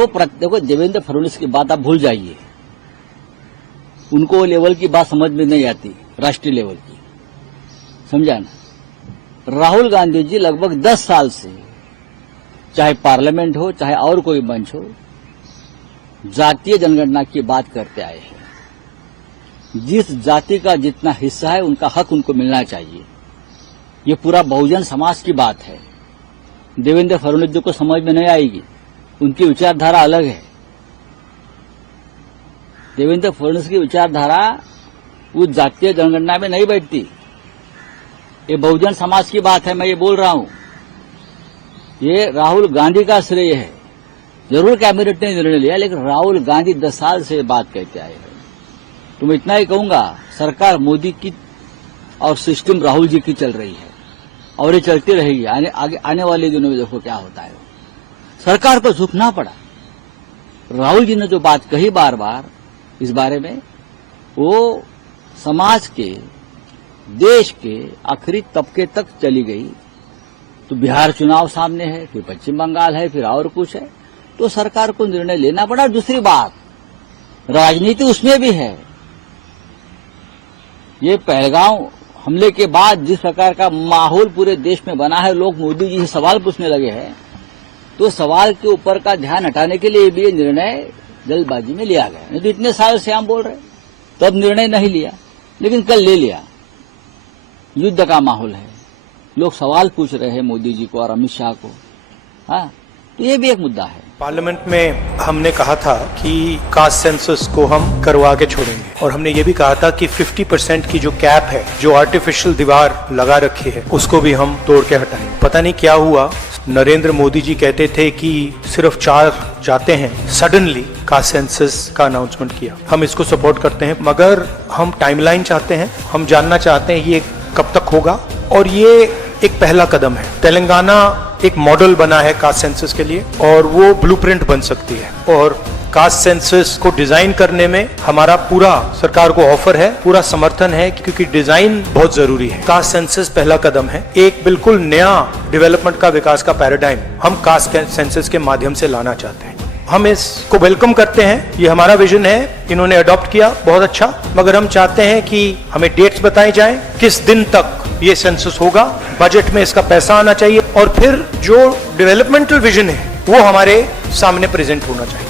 देखो देवेंद्र फडणवीस की बात आप भूल जाइए, उनको लेवल की बात समझ में नहीं आती, राष्ट्रीय लेवल की, समझा ना। राहुल गांधी जी लगभग 10 साल से, चाहे पार्लियामेंट हो चाहे और कोई मंच हो, जातीय जनगणना की बात करते आए हैं। जिस जाति का जितना हिस्सा है उनका हक उनको मिलना चाहिए। ये पूरा बहुजन समाज की बात है। देवेंद्र फडणवीस जी को समझ में नहीं आएगी, उनकी विचारधारा अलग है। देवेंद्र फडणवीस की विचारधारा उस जातीय जनगणना में नहीं बैठती। ये बहुजन समाज की बात है, मैं ये बोल रहा हूं। ये राहुल गांधी का श्रेय है। जरूर कैबिनेट ने निर्णय लिया, लेकिन राहुल गांधी 10 साल से बात कहते आए हैं। तो मैं इतना ही कहूंगा, सरकार मोदी की और सिस्टम राहुल जी की चल रही है और ये चलती रहेगी। आने वाले दिनों में देखो क्या होता है। सरकार को झुकना पड़ा। राहुल जी ने जो बात कही बार बार इस बारे में, वो समाज के, देश के आखिरी तबके तक चली गई। तो बिहार चुनाव सामने है, फिर पश्चिम बंगाल है, फिर और कुछ है, तो सरकार को निर्णय लेना पड़ा। दूसरी बात, राजनीति उसमें भी है। ये पहलगांव हमले के बाद जिस प्रकार का माहौल पूरे देश में बना है, लोग मोदी जी से सवाल पूछने लगे हैं, तो सवाल के ऊपर का ध्यान हटाने के लिए भी ये निर्णय जल्दबाजी में लिया गया। नहीं तो इतने साल से हम बोल रहे, तब निर्णय नहीं लिया, लेकिन कल ले लिया। युद्ध का माहौल है, लोग सवाल पूछ रहे हैं मोदी जी को और अमित शाह को। हाँ, तो ये भी एक मुद्दा है। पार्लियामेंट में हमने कहा था कि कास्ट सेंसस को हम करवा के छोड़ेंगे, और हमने ये भी कहा था कि 50% की जो कैप है, जो आर्टिफिशियल दीवार लगा रखी है, उसको भी हम तोड़ के हटाएंगे। पता नहीं क्या हुआ, नरेंद्र मोदी जी कहते थे कि सिर्फ 4 जाते हैं, सडनली कास्ट सेंसस का अनाउंसमेंट किया। हम इसको सपोर्ट करते हैं, मगर हम टाइमलाइन चाहते हैं। हम जानना चाहते हैं ये कब तक होगा, और ये एक पहला कदम है। तेलंगाना एक मॉडल बना है कास्ट सेंसस के लिए, और वो ब्लूप्रिंट बन सकती है। और कास्ट सेंसस को डिजाइन करने में हमारा पूरा सरकार को ऑफर है, पूरा समर्थन है, क्योंकि डिजाइन बहुत जरूरी है। कास्ट सेंसस पहला कदम है। एक बिल्कुल नया डेवलपमेंट का, विकास का पैराडाइम हम कास्ट सेंसस के माध्यम से लाना चाहते हैं। हम इसको वेलकम करते हैं, ये हमारा विजन है, इन्होंने अडॉप्ट किया, बहुत अच्छा। मगर हम चाहते हैं कि हमें डेट्स बताई जाएं, किस दिन तक ये सेंसस होगा, बजट में इसका पैसा आना चाहिए, और फिर जो डेवलपमेंटल विजन है वो हमारे सामने प्रेजेंट होना चाहिए।